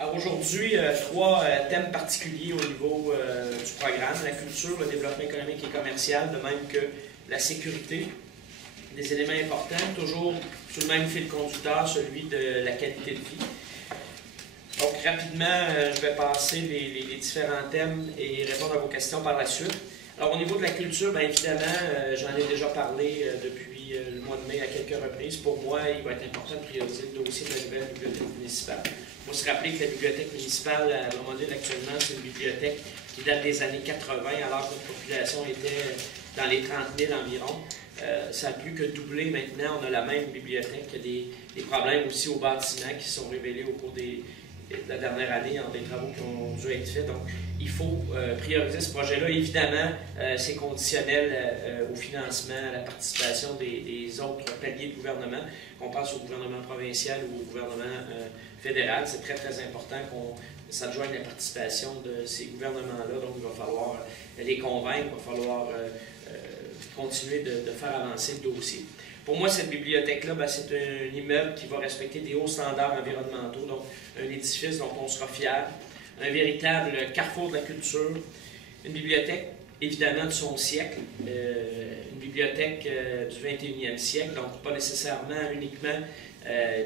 Alors aujourd'hui, trois thèmes particuliers au niveau du programme, la culture, le développement économique et commercial, de même que la sécurité. Des éléments importants, toujours sur le même fil conducteur, celui de la qualité de vie. Donc rapidement, je vais passer les différents thèmes et répondre à vos questions par la suite. Alors au niveau de la culture, bien évidemment, j'en ai déjà parlé depuis le mois de mai à quelques reprises. Pour moi, il va être important de prioriser le dossier de la nouvelle bibliothèque municipale. Il faut se rappeler que la bibliothèque municipale à Drummondville actuellement, c'est une bibliothèque qui date des années 80, alors que notre population était dans les 30 000 environ. Ça a plus que doublé maintenant, on a la même bibliothèque. Il y a des problèmes aussi au bâtiment qui se sont révélés au cours de la dernière année, des travaux qui ont dû être faits. Donc, il faut prioriser ce projet-là. Évidemment, c'est conditionnel au financement, à la participation des autres paliers de gouvernement, qu'on pense au gouvernement provincial ou au gouvernement fédéral. C'est très, très important qu'on s'adjoigne la participation de ces gouvernements-là. Donc, il va falloir les convaincre, il va falloir continuer de faire avancer le dossier. Pour moi, cette bibliothèque-là, c'est un immeuble qui va respecter des hauts standards environnementaux, donc un édifice dont on sera fier, un véritable carrefour de la culture, une bibliothèque évidemment de son siècle, une bibliothèque du 21e siècle, donc pas nécessairement uniquement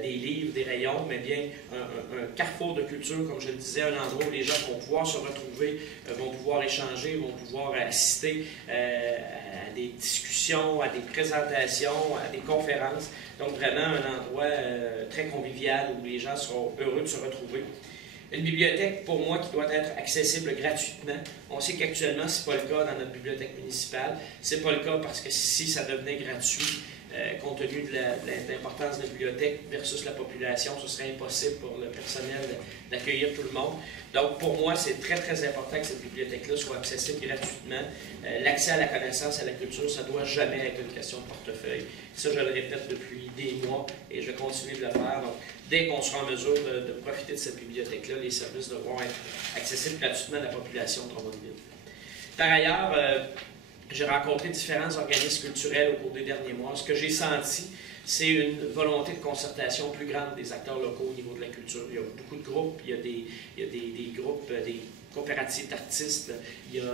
des livres, des rayons, mais bien un carrefour de culture, comme je le disais, un endroit où les gens vont pouvoir se retrouver, vont pouvoir échanger, vont pouvoir assister à des discussions, à des présentations, à des conférences. Donc vraiment un endroit très convivial où les gens seront heureux de se retrouver. Une bibliothèque, pour moi, qui doit être accessible gratuitement. On sait qu'actuellement, ce n'est pas le cas dans notre bibliothèque municipale. Ce n'est pas le cas parce que si ça devenait gratuit, compte tenu de l'importance de la bibliothèque versus la population, ce serait impossible pour le personnel d'accueillir tout le monde. Donc, pour moi, c'est très, très important que cette bibliothèque-là soit accessible gratuitement. L'accès à la connaissance, à la culture, ça ne doit jamais être une question de portefeuille. Ça, je le répète depuis des mois et je vais continuer de le faire. Donc, dès qu'on sera en mesure de profiter de cette bibliothèque-là, les services devront être accessibles gratuitement à la population de Drummondville. Par ailleurs, j'ai rencontré différents organismes culturels au cours des derniers mois. Ce que j'ai senti, c'est une volonté de concertation plus grande des acteurs locaux au niveau de la culture. Il y a beaucoup de groupes, il y a des groupes, des coopératives d'artistes, il y a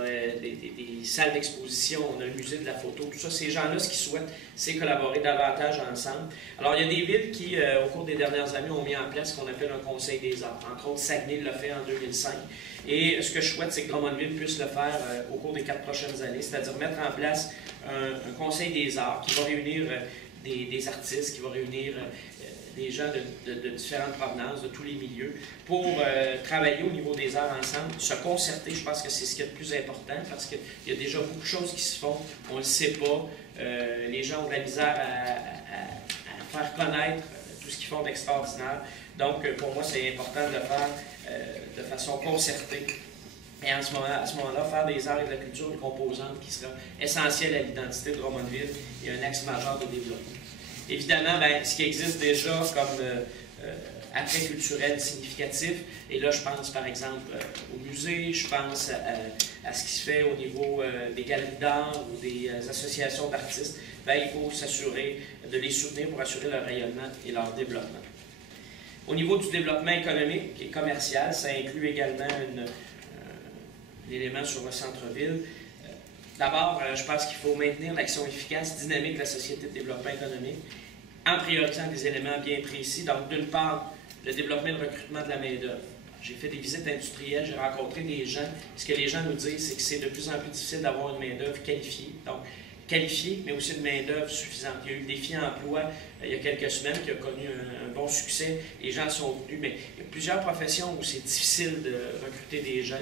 des salles d'exposition, on a un musée de la photo, tout ça. Ces gens-là, ce qu'ils souhaitent, c'est collaborer davantage ensemble. Alors, il y a des villes qui, au cours des dernières années, ont mis en place ce qu'on appelle un conseil des arts. Entre autres, Saguenay l'a fait en 2005. Et ce que je souhaite, c'est que Drummondville puisse le faire au cours des 4 prochaines années, c'est-à-dire mettre en place un conseil des arts qui va réunir des artistes, qui va réunir des gens de différentes provenances, de tous les milieux, pour travailler au niveau des arts ensemble, se concerter. Je pense que c'est ce qui est le plus important, parce qu'il y a déjà beaucoup de choses qui se font, on ne le sait pas, les gens ont de la misère à faire connaître tout ce qu'ils font d'extraordinaire. Donc, pour moi, c'est important de le faire de façon concertée. Et à ce moment-là, faire des arts et de la culture une composante qui sera essentielle à l'identité de Drummondville et un axe majeur de développement. Évidemment, ce qui existe déjà comme attrait culturel significatif, et là je pense par exemple au musée, je pense à ce qui se fait au niveau des galeries d'art ou des associations d'artistes, il faut s'assurer de les soutenir pour assurer leur rayonnement et leur développement. Au niveau du développement économique et commercial, ça inclut également un élément sur le centre-ville. D'abord, je pense qu'il faut maintenir l'action efficace, dynamique de la Société de développement économique, en priorisant des éléments bien précis. Donc, d'une part, le développement et le recrutement de la main-d'œuvre. J'ai fait des visites industrielles, j'ai rencontré des gens. Ce que les gens nous disent, c'est que c'est de plus en plus difficile d'avoir une main-d'œuvre qualifiée. Donc, qualifiée, mais aussi une main-d'œuvre suffisante. Il y a eu le défi emploi il y a quelques semaines qui a connu un bon succès. Les gens sont venus, mais il y a plusieurs professions où c'est difficile de recruter des gens,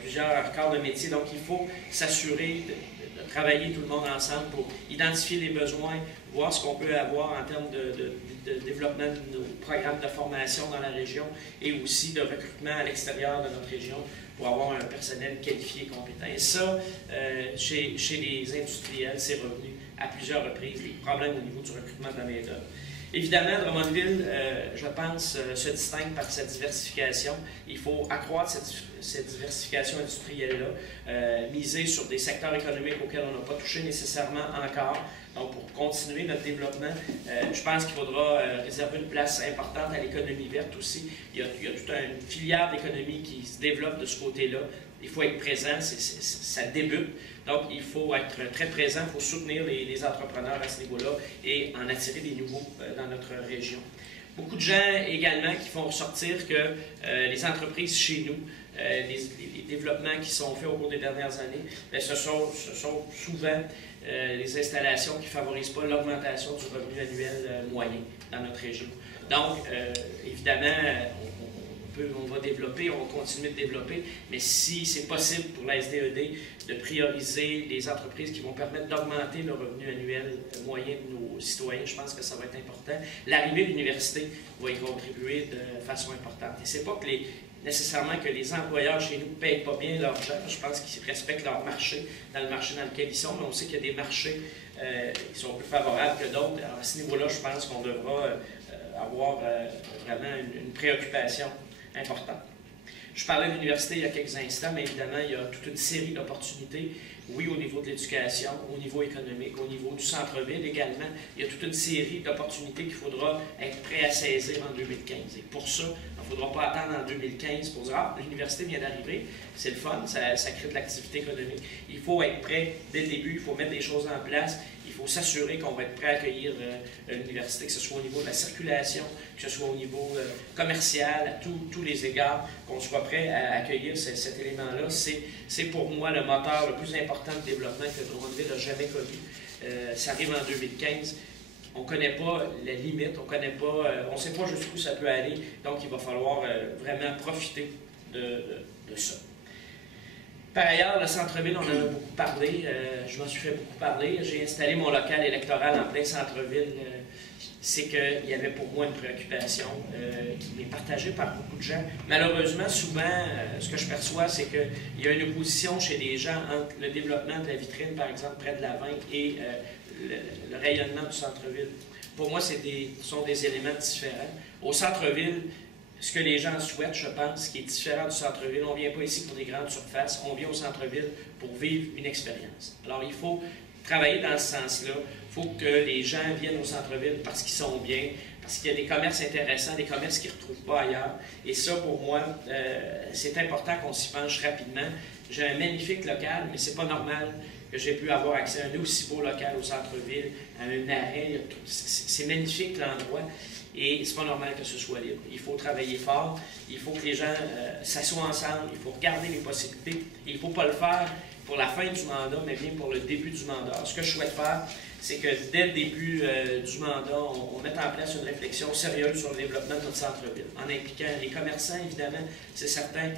plusieurs corps de métier. Donc, il faut s'assurer de travailler tout le monde ensemble pour identifier les besoins, voir ce qu'on peut avoir en termes de développement de nos programmes de formation dans la région et aussi de recrutement à l'extérieur de notre région pour avoir un personnel qualifié et compétent. Et ça, chez les industriels, c'est revenu à plusieurs reprises, les problèmes au niveau du recrutement de la main-d'œuvre. Évidemment, Drummondville, je pense, se distingue par sa diversification. Il faut accroître cette diversification industrielle-là, miser sur des secteurs économiques auxquels on n'a pas touché nécessairement encore. Donc, pour continuer notre développement, je pense qu'il faudra réserver une place importante à l'économie verte aussi. Il y a toute une filière d'économie qui se développe de ce côté-là. Il faut être présent, ça débute. Donc, il faut être très présent, il faut soutenir les entrepreneurs à ce niveau-là et en attirer des nouveaux dans notre région. Beaucoup de gens également qui font ressortir que les entreprises chez nous, les développements qui sont faits au cours des dernières années, bien, ce sont souvent les installations qui ne favorisent pas l'augmentation du revenu annuel moyen dans notre région. Donc, évidemment, on va développer, on va continuer de développer, mais si c'est possible pour la SDED de prioriser les entreprises qui vont permettre d'augmenter le revenu annuel moyen de nos citoyens, je pense que ça va être important. L'arrivée de l'université va y contribuer de façon importante. Et c'est pas que nécessairement que les employeurs chez nous ne payent pas bien leur gens. Je pense qu'ils respectent leur marché, dans le marché dans lequel ils sont, mais on sait qu'il y a des marchés qui sont plus favorables que d'autres. Alors à ce niveau-là, je pense qu'on devra avoir vraiment une préoccupation importante. Je parlais de l'université il y a quelques instants, mais évidemment, il y a toute une série d'opportunités, oui, au niveau de l'éducation, au niveau économique, au niveau du centre-ville également. Il y a toute une série d'opportunités qu'il faudra être prêt à saisir en 2015. Et pour ça, il ne faudra pas attendre en 2015 pour dire « Ah, l'université vient d'arriver, c'est le fun, ça crée de l'activité économique. » Il faut être prêt dès le début, il faut mettre des choses en place. Il faut s'assurer qu'on va être prêt à accueillir l'université, que ce soit au niveau de la circulation, que ce soit au niveau commercial, à tous les égards, qu'on soit prêt à accueillir cet élément-là. C'est pour moi le moteur le plus important de développement que Drummondville n'a jamais connu. Ça arrive en 2015. On ne connaît pas la limite, on ne sait pas jusqu'où ça peut aller, donc il va falloir vraiment profiter de ça. Par ailleurs, le centre-ville, on en a beaucoup parlé, je m'en suis fait beaucoup parler. J'ai installé mon local électoral en plein centre-ville. C'est qu'il y avait pour moi une préoccupation qui est partagée par beaucoup de gens. Malheureusement, souvent, ce que je perçois, c'est qu'il y a une opposition chez les gens entre le développement de la vitrine, par exemple, près de la Vin, et le rayonnement du centre-ville. Pour moi, ce sont des éléments différents. Au centre-ville, ce que les gens souhaitent, je pense, qui est différent du centre-ville. On ne vient pas ici pour des grandes surfaces, on vient au centre-ville pour vivre une expérience. Alors, il faut travailler dans ce sens-là. Il faut que les gens viennent au centre-ville parce qu'ils sont bien, parce qu'il y a des commerces intéressants, des commerces qu'ils ne retrouvent pas ailleurs. Et ça, pour moi, c'est important qu'on s'y penche rapidement. J'ai un magnifique local, mais c'est pas normal que j'ai pu avoir accès à un aussi beau local au centre-ville, à un arrêt. C'est magnifique l'endroit. Et c'est pas normal que ce soit libre. Il faut travailler fort, il faut que les gens s'assoient ensemble, il faut regarder les possibilités. Il ne faut pas le faire pour la fin du mandat, mais bien pour le début du mandat. Alors, ce que je souhaite faire, c'est que dès le début du mandat, on mette en place une réflexion sérieuse sur le développement de notre centre-ville, en impliquant les commerçants, évidemment, c'est certain,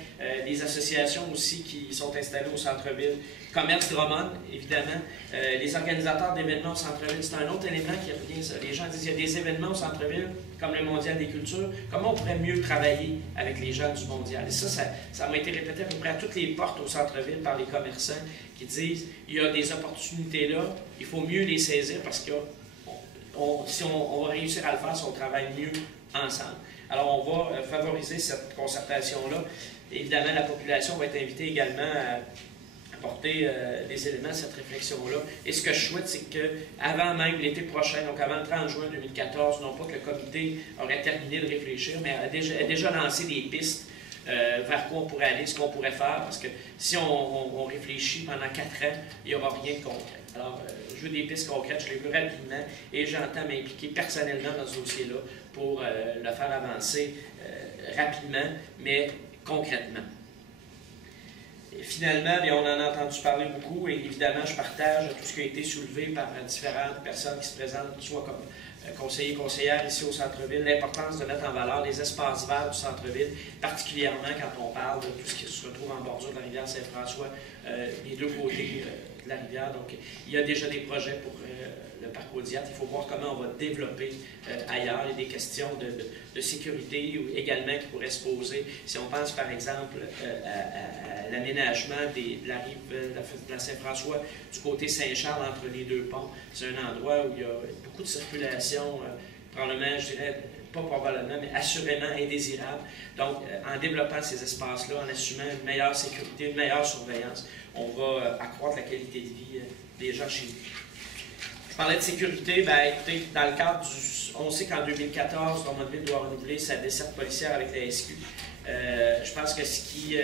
les associations aussi qui sont installées au centre-ville, Commerce Drummond, évidemment, les organisateurs d'événements au centre-ville, c'est un autre élément qui revient, ça. Les gens disent qu'il y a des événements au centre-ville, comme le Mondial des cultures, comment on pourrait mieux travailler avec les gens du Mondial? Et ça m'a été répété à peu près à toutes les portes au centre-ville par les commerçants qui disent il y a des opportunités là, il faut mieux les saisir parce que si on va réussir à le faire si on travaille mieux ensemble. Alors, on va favoriser cette concertation-là. Évidemment, la population va être invitée également à apporter des éléments à cette réflexion-là. Et ce que je souhaite, c'est qu'avant même l'été prochain, donc avant le 30 juin 2014, non pas que le comité aurait terminé de réfléchir, mais a déjà lancé des pistes vers quoi on pourrait aller, ce qu'on pourrait faire, parce que si on réfléchit pendant 4 ans, il n'y aura rien de concret. Alors, je veux des pistes concrètes, je les veux rapidement, et j'entends m'impliquer personnellement dans ce dossier-là pour le faire avancer rapidement, mais concrètement. Et finalement, bien, on en a entendu parler beaucoup, et évidemment, je partage tout ce qui a été soulevé par différentes personnes qui se présentent, soit comme conseillers, conseillères ici au centre-ville, l'importance de mettre en valeur les espaces verts du centre-ville, particulièrement quand on parle de tout ce qui se retrouve en bordure de la rivière Saint-François, les deux côtés de la rivière. Donc, il y a déjà des projets pour le parc Audiat. Il faut voir comment on va développer ailleurs. Il y a des questions de sécurité également qui pourraient se poser. Si on pense, par exemple, à l'aménagement de la rive de la Saint-François du côté Saint-Charles entre les deux ponts, c'est un endroit où il y a beaucoup de circulation probablement, je dirais, pas probablement, mais assurément indésirable. Donc, en développant ces espaces-là, en assumant une meilleure sécurité, une meilleure surveillance, on va accroître la qualité de vie des gens chez nous. Je parlais de sécurité, bien, écoutez, dans le cadre on sait qu'en 2014, Drummondville doit renouveler sa desserte policière avec la SQ. Je pense que ce qui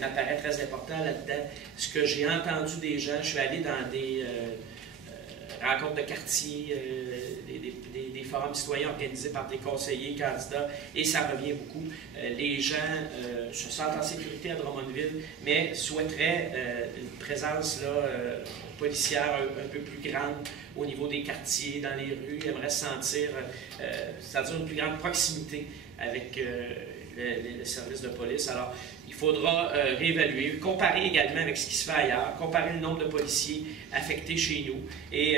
m'apparaît très important là-dedans, ce que j'ai entendu des gens, je suis allé dans des rencontres de quartier, des forums citoyens organisés par des conseillers, candidats, et ça revient beaucoup. Les gens se sentent en sécurité à Drummondville, mais souhaiteraient une présence là, policière un peu plus grande au niveau des quartiers, dans les rues. Ils aimeraient se sentir, c'est-à-dire une plus grande proximité avec le service de police. Alors, il faudra réévaluer, comparer également avec ce qui se fait ailleurs, comparer le nombre de policiers affectés chez nous et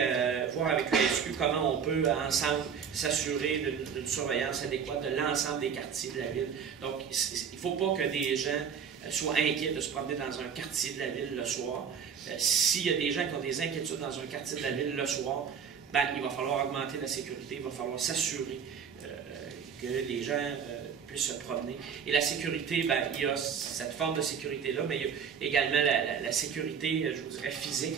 voir avec le SQ comment on peut ensemble s'assurer d'une surveillance adéquate de l'ensemble des quartiers de la ville. Donc, il ne faut pas que des gens soient inquiets de se promener dans un quartier de la ville le soir. S'il y a des gens qui ont des inquiétudes dans un quartier de la ville le soir, ben, il va falloir augmenter la sécurité, il va falloir s'assurer que les gens puissent se promener. Et la sécurité, ben, il y a cette forme de sécurité-là, mais il y a également la sécurité, je vous dirais, physique.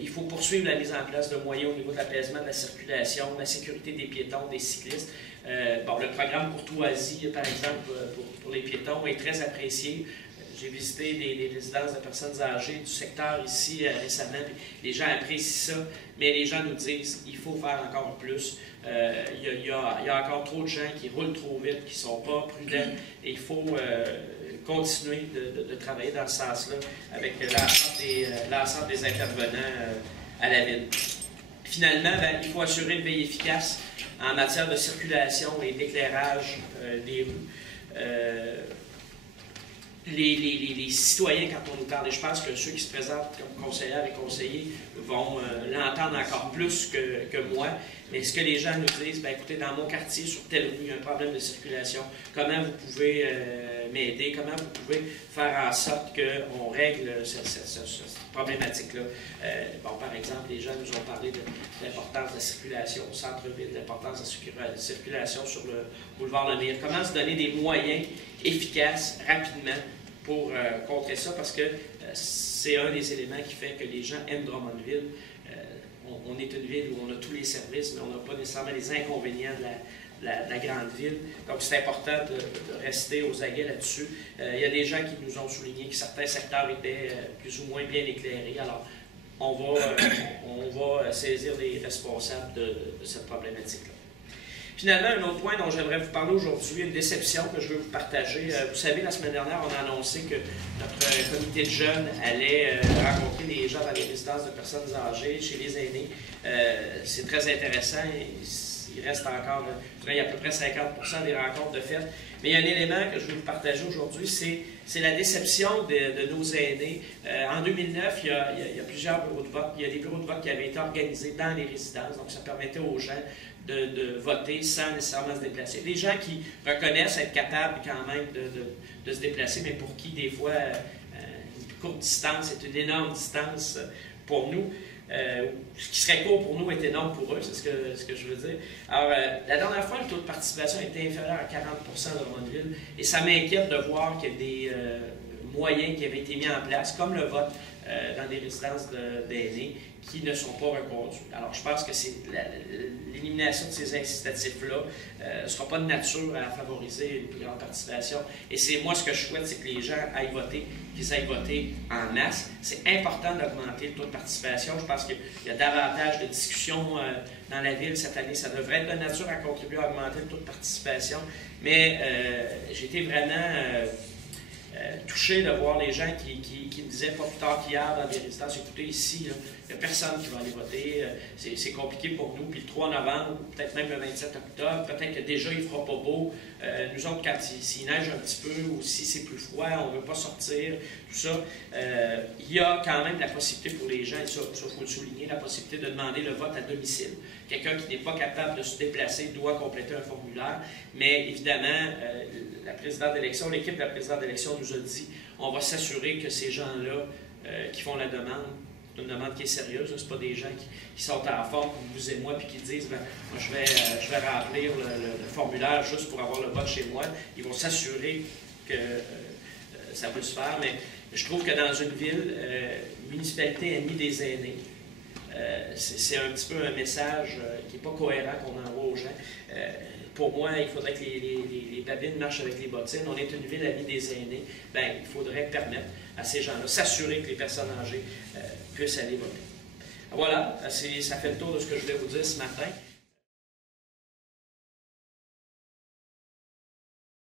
Il faut poursuivre la mise en place de moyens au niveau de l'apaisement de la circulation, de la sécurité des piétons, des cyclistes. Bon, le programme Courtoisie, par exemple, pour les piétons est très apprécié. J'ai visité des résidences de personnes âgées du secteur ici récemment. Les gens apprécient ça, mais les gens nous disent qu'il faut faire encore plus. Il y a encore trop de gens qui roulent trop vite, qui ne sont pas prudents, et il faut continuer de travailler dans ce sens-là avec l'ensemble des intervenants à la ville. Finalement, ben, il faut assurer une veille efficace en matière de circulation et d'éclairage des rues. Les citoyens, quand on nous parle, et je pense que ceux qui se présentent comme conseillères et conseillers vont l'entendre encore plus que moi, mais ce que les gens nous disent, bien, écoutez, dans mon quartier, sur telle rue, il y a un problème de circulation, comment vous pouvez m'aider, comment vous pouvez faire en sorte qu'on règle cette problématique-là. Bon, par exemple, les gens nous ont parlé de l'importance de la circulation au centre-ville, de l'importance de la circulation sur le boulevard Lemire. Comment se donner des moyens efficaces, rapidement, pour contrer ça, parce que c'est un des éléments qui fait que les gens aiment Drummondville. On est une ville où on a tous les services, mais on n'a pas nécessairement les inconvénients de la grande ville. Donc, c'est important de rester aux aguets là-dessus. Il y a des gens qui nous ont souligné que certains secteurs étaient plus ou moins bien éclairés. Alors, on va saisir les responsables de cette problématique-là. Finalement, un autre point dont j'aimerais vous parler aujourd'hui, une déception que je veux vous partager. Vous savez, la semaine dernière, on a annoncé que notre comité de jeunes allait rencontrer les gens dans les résidences de personnes âgées, chez les aînés. C'est très intéressant. Il reste encore, il y a à peu près 50% des rencontres de fait. Mais il y a un élément que je veux vous partager aujourd'hui, c'est la déception de nos aînés. En 2009, il y a plusieurs bureaux de vote. Il y a des bureaux de vote qui avaient été organisés dans les résidences, donc ça permettait aux gens de voter sans nécessairement se déplacer. Des gens qui reconnaissent être capables quand même de se déplacer, mais pour qui, des fois, une courte distance est une énorme distance pour nous. Ce qui serait court pour nous est énorme pour eux, c'est ce que je veux dire. Alors, la dernière fois, le taux de participation était inférieur à 40% de Drummondville, et ça m'inquiète de voir qu'il y a des moyens qui avaient été mis en place, comme le vote dans des résidences d'aînés, qui ne sont pas reconduits. Alors, je pense que l'élimination de ces incitatifs-là ne sera pas de nature à favoriser une plus grande participation. Et c'est moi, ce que je souhaite, c'est que les gens aillent voter, qu'ils aillent voter en masse. C'est important d'augmenter le taux de participation. Je pense qu'il y a davantage de discussions dans la ville cette année. Ça devrait être de nature à contribuer à augmenter le taux de participation. Mais j'ai été vraiment touché de voir les gens qui me disaient pas plus tard qu'hier dans des résidences, écoutez, ici, il n'y a personne qui va aller voter, c'est compliqué pour nous, puis le 3 novembre, peut-être même le 27 octobre, peut-être que déjà il ne fera pas beau. Nous autres, quand s'il neige un petit peu ou si c'est plus froid, on ne veut pas sortir, tout ça, il y a quand même la possibilité pour les gens, et ça il faut le souligner, la possibilité de demander le vote à domicile. Quelqu'un qui n'est pas capable de se déplacer doit compléter un formulaire, mais évidemment, la présidente d'élection, l'équipe de la présidente d'élection nous a dit, on va s'assurer que ces gens-là qui font la demande C'est une demande qui est sérieuse. Ce pas des gens qui sont en forme, comme vous et moi, puis qui disent ben, moi, je vais remplir le formulaire juste pour avoir le vote chez moi. Ils vont s'assurer que ça peut se faire. Mais je trouve que dans une ville, municipalité amie des aînés, c'est un petit peu un message qui n'est pas cohérent qu'on envoie aux gens. Pour moi, il faudrait que les babines marchent avec les bottines. On est une ville amie des aînés. Bien, il faudrait permettre à ces gens-là, s'assurer que les personnes âgées puissent aller voter. Voilà, ça fait le tour de ce que je voulais vous dire ce matin.